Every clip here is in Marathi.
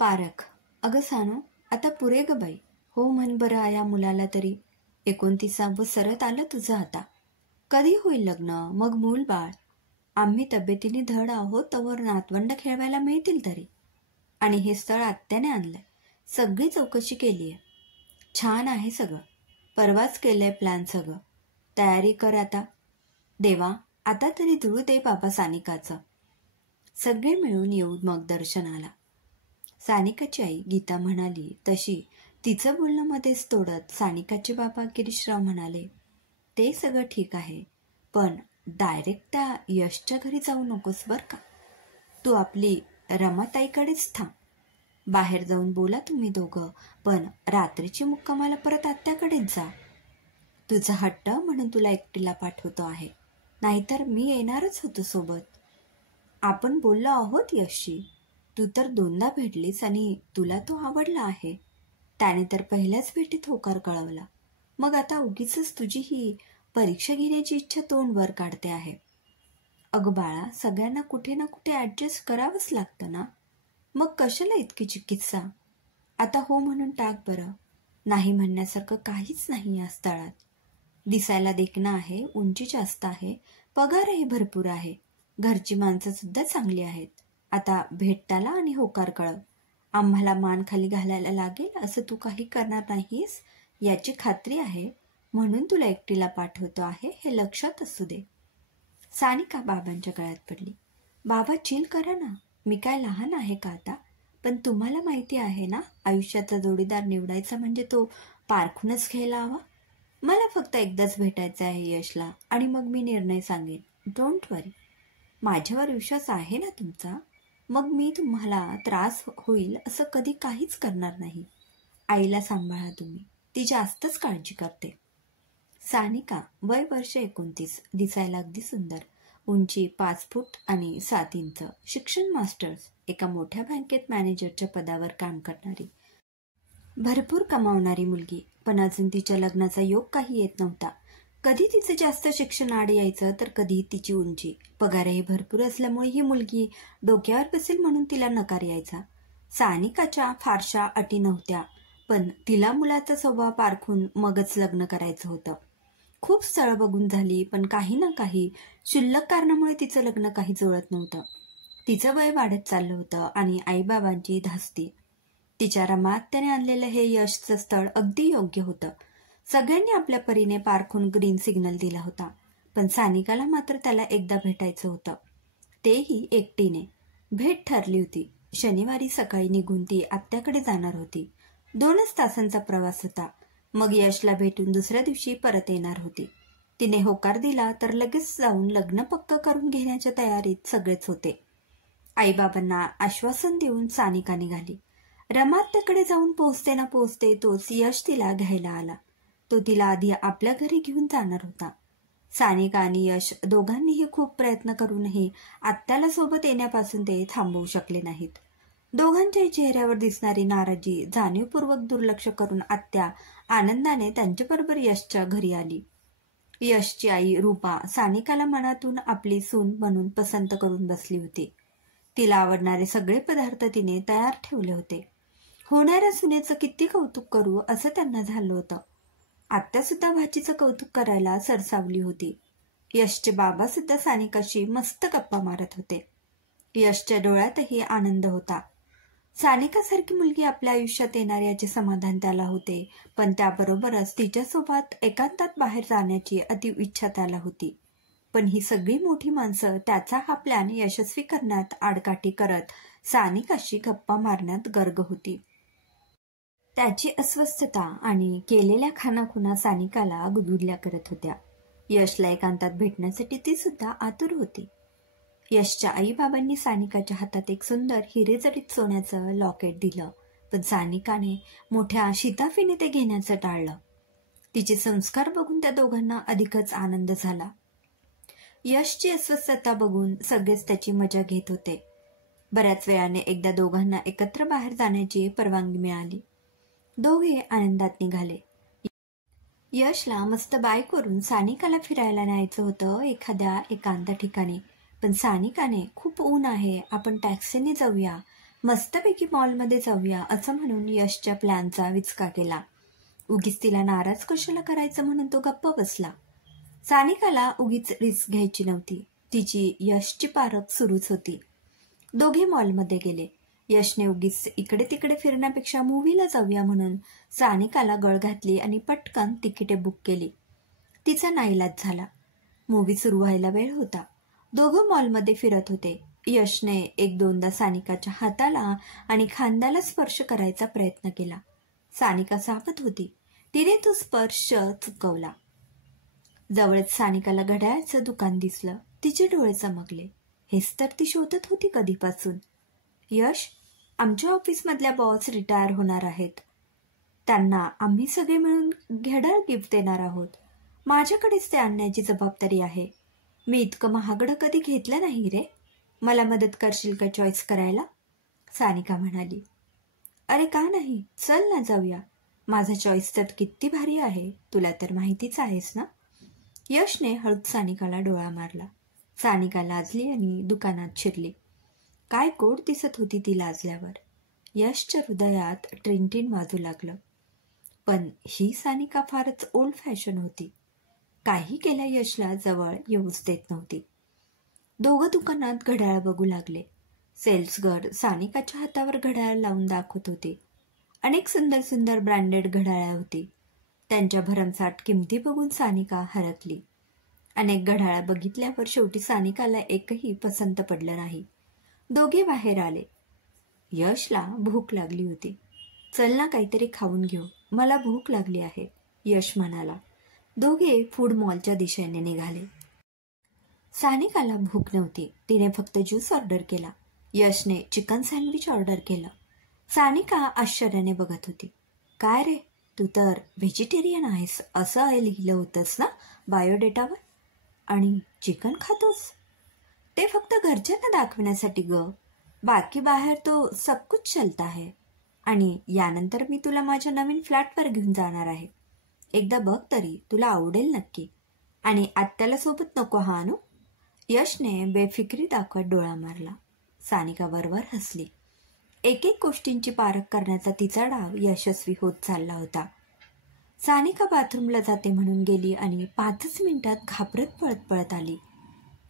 पारख. अगं सानू, आता पुरे ग बाई. हो म्हण बरं या मुलाला तरी. 29 सरत आलं तुझं आता. कधी होईल लग्न, मग मूल बाळ. आम्ही तब्येतीने धड आहोत तवर नातवंड खेळवायला मिळतील तरी. आणि हे स्थळ आत्याने आणलंय. सगळी चौकशी केलीये. छान आहे सगळं. परवाच केलंय प्लॅन सगळं. तयारी कर आता. देवा, आता तरी धुळू दे बाबा सानिकाचं. सगळे मिळून येऊ मग दर्शनाला. सानिकाची आई गीता म्हणाली तशी तिचं बोलणं मध्येच तोडत सानिकाचे बाबा गिरीशराव म्हणाले, ते सगळं ठीक आहे, पण डायरेक्ट त्या यशच्या घरी जाऊ नकोस बर का. तू आपली रमाताईकडेच थांब. बाहेर जाऊन बोला तुम्ही दोघं, पण रात्रीची मुक्कामाला परत आत्याकडेच जा. तुझा हट्ट म्हणून तुला एकटीला पाठवतो आहे, नाहीतर मी येणारच होतो सोबत. आपण बोललो आहोत यशशी. तू तर 2दा भेटलीस आणि तुला तो आवडला आहे. त्याने तर पहिल्याच भेटीत होकार कळवला. मग आता उगीच तुझी ही परीक्षा घेण्याची इच्छा तोंड वर काढते आहे. अगं बाळा, सगळ्यांना कुठे ना कुठे ऍडजस्ट करावंच लागतं ना. मग कशाला इतकी चिकित्सा. आता हो म्हणून टाक बरं. नाही म्हणण्यासारखं काहीच नाही या स्थळात. दिसायला देखणं आहे, उंची जास्त आहे, पगारही भरपूर आहे, घरची माणसं सुद्धा चांगली आहेत. आता भेट त्याला आणि होकार कळव. आम्हाला मान खाली घालायला लागेल असं तू काही करणार नाहीस याची खात्री आहे, म्हणून तुला एकटीला पाठवतो आहे, हे लक्षात असू दे. सानिका बाबांच्या गळ्यात पडली. बाबा चिल करा ना. मी काय लहान आहे का आता. पण तुम्हाला माहिती आहे ना, आयुष्याचा जोडीदार निवडायचा म्हणजे तो पारखूनच घ्यायला हवा. मला फक्त एकदाच भेटायचं आहे यशला आणि मग मी निर्णय सांगेन. डोंट वरी. माझ्यावर विश्वास आहे ना तुमचा. मग मी तुम्हाला त्रास होईल असं कधी काहीच करणार नाही. आईला सांभाळा तुम्ही, ती जास्तच काळजी करते. सानिका, वय वर्ष 29, दिसायला अगदी सुंदर, उंची 5 फूट आणि 7 इंच, शिक्षण मास्टर्स, एका मोठ्या बँकेत मॅनेजरच्या पदावर काम करणारी, भरपूर कमावणारी मुलगी. पण अजून तिच्या लग्नाचा योग काही येत नव्हता. कधी तिचं जास्त शिक्षण आड यायचं तर कधी तिची उंची. पगारही भरपूर असल्यामुळे ही मुलगी डोक्यावर बसेल म्हणून तिला नकार यायचा. सानिकाच्या फारशा अटी नव्हत्या, पण तिला मुलाचा स्वभाव पारखून मगच लग्न करायचं होतं. खूप स्थळं बघून झाली, पण काही ना काही क्षुल्लक कारणामुळे तिचं लग्न काही जुळत नव्हतं. तिचं वय वाढत चाललं होतं आणि आईबाबांची धास्ती. तिच्या रमात्याने आणलेलं हे यशचं स्थळ अगदी योग्य होतं. सगळ्यांनी आपल्या परीने पारखून ग्रीन सिग्नल दिला होता, पण सानिकाला मात्र त्याला एकदा भेटायचं होतं, तेही एकटीने. भेट ठरली होती. शनिवारी सकाळी निघून ती आत्याकडे जाणार होती. 2च तासांचा प्रवास होता. मग यशला भेटून दुसऱ्या दिवशी परत येणार होती. तिने होकार दिला तर लगेच जाऊन लग्न पक्क करून घेण्याच्या तयारीत सगळेच होते. आईबाबांना आश्वासन देऊन सानिका निघाली. रमात्याकडे जाऊन पोहोचते ना पोहोचते तोच यश तिला घ्यायला आला. तो तिला आधी आपल्या घरी घेऊन जाणार होता. सानिका आणि यश दोघांनीही खूप प्रयत्न करूनही आत्याला सोबत येण्यापासून ते थांबवू शकले नाहीत. दोघांच्याही चेहऱ्यावर दिसणारी नाराजी जाणीवपूर्वक दुर्लक्ष करून आत्या आनंदाने त्यांच्याबरोबर यशच्या घरी आली. यशची आई रूपा सानिकाला मनातून आपली सून बनून पसंत करून बसली होती. तिला आवडणारे सगळे पदार्थ तिने तयार ठेवले होते. होणाऱ्या सुनेचं किती कौतुक करू असं त्यांना झालं होतं. आत्या सुद्धा भाचीचं कौतुक करायला सरसावली होती. यशचे बाबा सुद्धा सानिकाशी मस्त गप्पा मारत होते. यशच्या डोळ्यातही आनंद होता. सानिकासारखी मुलगी आपल्या आयुष्यात येणार याचे समाधान त्याला होते, पण त्याबरोबरच तिच्यासोबत एकांतात बाहेर जाण्याची अतीव इच्छा त्याला होती. पण ही सगळी मोठी माणसं त्याचा हा प्लॅन यशस्वी करण्यात आडकाठी करत सानिकाशी गप्पा मारण्यात गर्ग होती. त्याची अस्वस्थता आणि केलेल्या खानाखुणा सानिकाला गुदगुल्या करत होत्या. यशला एकांतात भेटण्यासाठी ती सुद्धा आतुर होती. यशच्या आईबाबांनी सानिकाच्या हातात एक सुंदर हिरेजडित सोन्याचं लॉकेट दिलं, पण सानिकाने मोठ्या शिताफीने ते घेण्याचं टाळलं. तिचे संस्कार बघून त्या दोघांना अधिकच आनंद झाला. यशची अस्वस्थता बघून सगळेच त्याची मजा घेत होते. बऱ्याच वेळाने एकदा दोघांना एकत्र बाहेर जाण्याची परवानगी मिळाली. दोघे आनंदात निघाले. यशला मस्त बाईकवरून सानिकाला फिरायला न्यायचं होतं एखाद्या एकांत ठिकाणी, पण सानिकाने खूप ऊन आहे, आपण टॅक्सीने जाऊया मस्तपैकी मॉलमध्ये जाऊया असं म्हणून यशच्या प्लॅनचा विचका केला. उगीच तिला नाराज कशाला करायचं म्हणून तो गप्प बसला. सानिकाला उगीच रिस्क घ्यायची नव्हती. तिची यशची पारख सुरूच होती. दोघे मॉलमध्ये गेले. यशने उगीच इकडे तिकडे फिरण्यापेक्षा मूव्हीला जाऊया म्हणून सानिकाला गळ घातली आणि पटकन तिकिटे बुक केली. तिचा नाईलाज झाला. मूव्ही सुरू व्हायला वेळ होता. दोघं मॉलमध्ये फिरत होते. यशने एक दोनदा सानिकाच्या हाताला आणि खांद्याला स्पर्श करायचा प्रयत्न केला. सानिका सावध होती. तिने तो स्पर्श चुकवला. जवळच सानिकाला घड्याळाचं दुकान दिसलं. तिचे डोळे चमकले. हेच तर ती शोधत होती कधीपासून. यश, आमच्या ऑफिसमधल्या बॉस रिटायर होणार आहेत. त्यांना आम्ही सगळे मिळून घड्याळ गिफ्ट देणार आहोत. माझ्याकडेच ते आणण्याची जबाबदारी आहे. मी इतकं महागडं कधी घेतलं नाही रे. मला मदत करशील का चॉईस करायला? सानिका म्हणाली. अरे का नाही, चल ना जाऊया. माझा चॉईस तर किती भारी आहे, तुला तर माहितीच आहेस ना. यशने हळूच सानिकाला डोळा मारला. सानिका लाजली आणि दुकानात शिरली. काय गोड दिसत होती ती लाजल्यावर. यशच्या हृदयात ट्रिनटिन वाजू लागलं. पण ही सानिका फारच ओल्ड फॅशन होती. काही केल्या यशला जवळ येऊच देत नव्हती. दोघं दुकानात घड्याळ बघू लागले. सेल्स गर्ल सानिकाच्या हातावर घड्याळ लावून दाखवत होती. अनेक सुंदर सुंदर ब्रँडेड घड्याळं होती. त्यांच्या भरमसाठ किमती बघून सानिका हरकली. अनेक घड्याळं बघितल्यावर शेवटी सानिकाला एकही पसंत पडलं नाही. दोघे बाहेर आले. यशला भूक लागली होती. चल ना काहीतरी खाऊन घेऊ, मला भूक लागली आहे, यश म्हणाला. दोघे फूड मॉलच्या दिशेने निघाले. सानिकाला भूक नव्हती. तिने फक्त ज्यूस ऑर्डर केला. यशने चिकन सँडविच ऑर्डर केलं. सानिका आश्चर्याने बघत होती. काय रे, तू तर व्हेजिटेरियन आहेस असं लिहिलं होतंस ना बायोडेटावर, आणि चिकन खातोस? ते फक्त घरच्यांना दाखवण्यासाठी ग. बाकी बाहेर तो सब कुछ चलता है. आणि यानंतर मी तुला माझ्या नवीन फ्लॅटवर घेऊन जाणार आहे. एकदा बघ तरी, तुला आवडेल नक्की. आणि आत्याला सोबत नको हा आणू. यशने बेफिक्री दाखवत डोळा मारला. सानिका वरवर हसली. एक एक गोष्टींची पारख करण्याचा तिचा डाव यशस्वी होत चालला होता. सानिका बाथरूमला जाते म्हणून गेली आणि 5 मिनिटात घाबरत पळत पळत आली.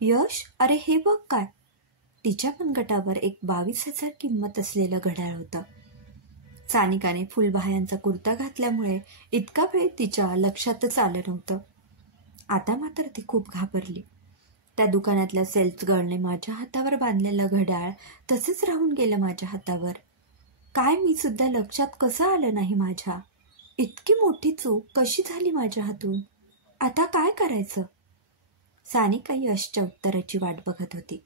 यश, अरे हे बघ काय. तिच्या मनगटावर एक 22,000 किंमत असलेलं घड्याळ होतं. सानिकाने फुलबाह्यांचा कुर्ता घातल्यामुळे इतका वेळ तिच्या लक्षातच आलं नव्हतं. आता मात्र ती खूप घाबरली. त्या दुकानातल्या सेल्स गर्लने माझ्या हातावर बांधलेलं घड्याळ तसंच राहून गेलं माझ्या हातावर. काय मी सुद्धा लक्षात कसं आलं नाही माझ्या. इतकी मोठी चूक कशी झाली माझ्या हातून. आता काय करायचं? सानिका यशच्या उत्तराची वाट बघत होती.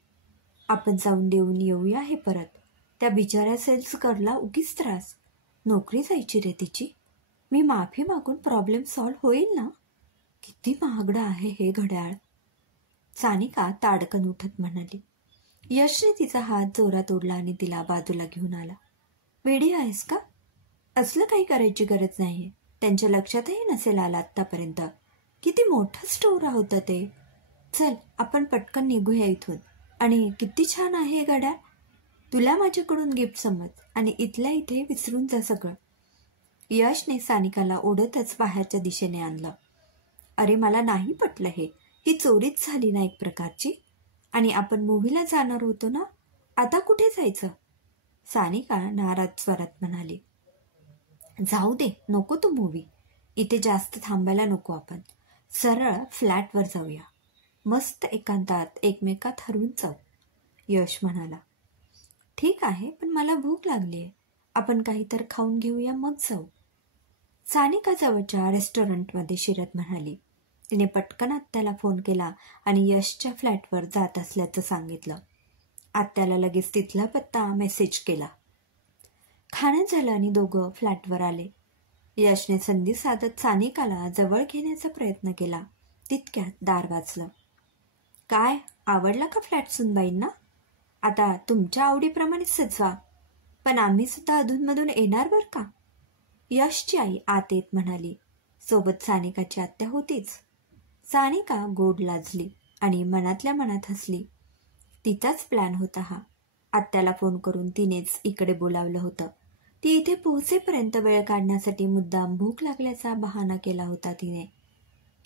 आपण जाऊन देऊन येऊया हे परत. त्या बिचाऱ्या सेल्स गर्लला उगीच त्रास. नोकरी जायची रे तिची. मी माफी मागून प्रॉब्लेम सॉल्व्ह होईल ना. किती महागडं आहे हे घड्याळ. सानिका ताडकन उठत म्हणाली. यशने तिचा हात जोरात ओढला आणि तिला बाजूला घेऊन आला. वेडी आहेस का? असलं काही करायची गरज नाहीये. त्यांच्या लक्षातही नसेल आला आत्तापर्यंत. किती मोठं स्टोर होतं ते. चल आपण पटकन निघूया इथून. आणि किती छान आहे हे घड्याळ. तुला माझ्याकडून गिफ्ट समज आणि इथल्या इथे विसरून जा सगळं. यशने सानिकाला ओढतच बाहेरच्या दिशेने आणलं. अरे मला नाही पटलं हे. ही चोरीच झाली ना एक प्रकारची. आणि आपण मूव्हीला जाणार होतो ना, आता कुठे जायचं? सानिका नाराज स्वरात म्हणाली. जाऊ दे, नको तो मूव्ही. इथे जास्त थांबायला नको. आपण सरळ फ्लॅटवर जाऊया. मस्त एकांतात एकमेकात हरवून जाऊ, यश म्हणाला. ठीक आहे, पण मला भूक लागली आहे. आपण काहीतरी खाऊन घेऊया मग जाऊ, सानिका जवळच्या रेस्टॉरंटमध्ये शिरत म्हणाली. तिने पटकन आत्याला फोन केला आणि यशच्या फ्लॅटवर जात असल्याचं सांगितलं. आत्याला लगेच तिथला पत्ता मेसेज केला. खाणं झालं आणि दोघं फ्लॅटवर आले. यशने संधी साधत सानिकाला जवळ घेण्याचा प्रयत्न केला. तितक्यात दार वाजलं. काय, आवडला का फ्लॅट सुनबाईंना? आता तुमच्या आवडीप्रमाणे सजवा, पण आम्ही सुद्धा अधूनमधून येणार बर का, यशची आई आत येत म्हणाली. सोबत सानिकाची आत्या होतीच. सानिका गोड लाजली आणि मनातल्या मनात हसली. तिचाच प्लॅन होता हा. आत्याला फोन करून तिनेच इकडे बोलावलं होतं. ती इथे पोहोचेपर्यंत वेळ काढण्यासाठी मुद्दाम भूक लागल्याचा बहाणा केला होता तिने.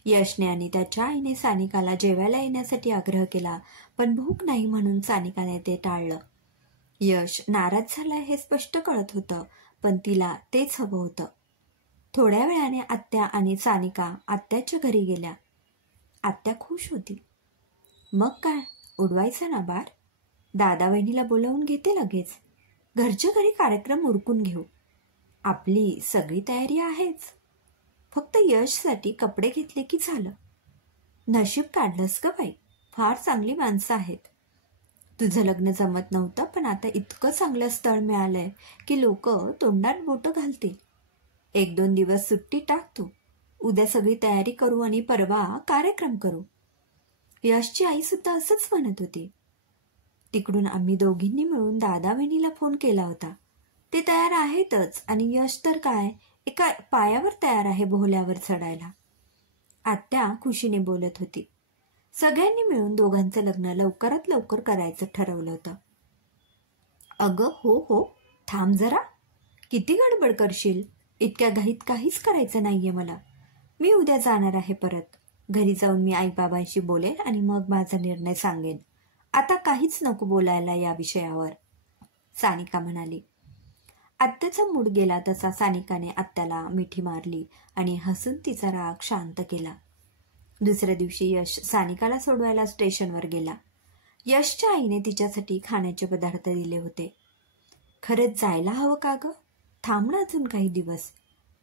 यशने आणि त्याच्या आईने सानिकाला जेवायला येण्यासाठी आग्रह केला, पण भूक नाही म्हणून सानिकाने ते टाळलं. यश नाराज झालाय हे स्पष्ट कळत होतं, पण तिला तेच हवं होतं. थोड्या वेळाने आत्या आणि सानिका आत्याच्या घरी गेल्या. आत्या खुश होती. मग काय, उडवायचं ना बार? दादा वहिनीला बोलावून घेते लगेच. घरच्या घरी कार्यक्रम उरकून घेऊ. आपली सगळी तयारी आहेच. फक्त यशसाठी कपडे घेतले की झालं. नशीब काढलंस ग बाई, फार चांगली माणसं आहेत. तुझं लग्न जमत नव्हतं, पण आता इतकं चांगलं स्थळ मिळालंय की लोक तोंडात बोटं घालतील. 1-2 दिवस सुट्टी टाक तू. उद्या सगळी तयारी करू आणि परवा कार्यक्रम करू. यशची आई सुद्धा असंच म्हणत होती. तिकडून आम्ही दोघींनी मिळून दादा वहिनीला फोन केला होता. ते तयार आहेतच आणि यश तर काय एका पायावर तयार आहे बोहल्यावर चढायला. आत्या खुशीने बोलत होती. सगळ्यांनी मिळून दोघांचं लग्न लवकरात लवकर करायचं ठरवलं होतं. अगं हो, थांब जरा. किती गडबड करशील? इतक्या घाईत काहीच करायचं नाहीये मला. मी उद्या जाणार आहे परत. घरी जाऊन मी आईबाबांशी बोलेन आणि मग माझा निर्णय सांगेन. आता काहीच नको बोलायला या विषयावर, सानिका म्हणाली. आत्याचा मूड गेला तसा सानिकाने आत्याला मिठी मारली आणि हसून तिचा राग शांत केला. दुसऱ्या दिवशी यश सानिकाला सोडवायला स्टेशनवर गेला. यशच्या आईने तिच्यासाठी खाण्याचे पदार्थ दिले होते. खरंच जायला हवं का ग? थांब ना अजून काही दिवस.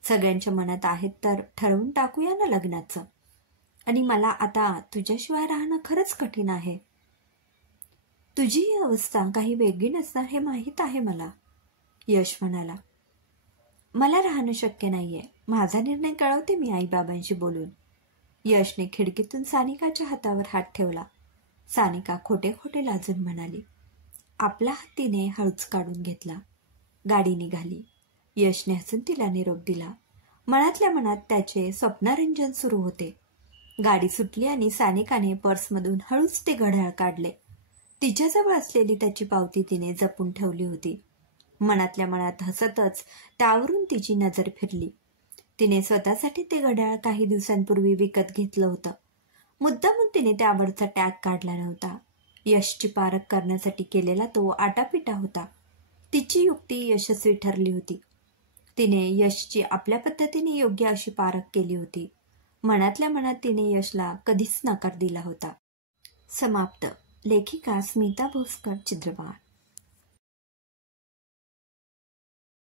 सगळ्यांच्या मनात आहेत तर ठरवून टाकूया ना लग्नाचं. आणि मला आता तुझ्याशिवाय राहणं खरंच कठीण आहे. तुझी ही अवस्था काही वेगळी नसणार हे माहीत आहे मला, यश म्हणाला. मला राहणं शक्य नाहीये. माझा निर्णय कळवते मी आईबाबांशी बोलून. यशने खिडकीतून सानिकाच्या हातावर हात ठेवला. सानिका खोटे खोटे लाजून म्हणाली. आपला हात तिने हळूच काढून घेतला. गाडी निघाली. यशने हसून तिला निरोप दिला. मनातल्या मनात त्याचे स्वप्नारंजन सुरू होते. गाडी सुटली आणि सानिकाने पर्समधून हळूच ते घड्याळ काढले. तिच्याजवळ असलेली त्याची पावती तिने जपून ठेवली होती. मनातल्या मनात हसतच त्यावरून तिची नजर फिरली. तिने स्वतःसाठी ते घड्याळ काही दिवसांपूर्वी विकत घेतलं होतं. मुद्दामून तिने त्यावरचा टॅग काढला नव्हता. यशची पारख करण्यासाठी केलेला तो आटापिटा होता. तिची युक्ती यशस्वी ठरली होती. तिने यशची आपल्या पद्धतीने योग्य अशी पारख केली होती. मनातल्या मनात तिने यशला कधीच नकार दिला होता. समाप्त. लेखिका स्मिता भोसकर, चित्रपट.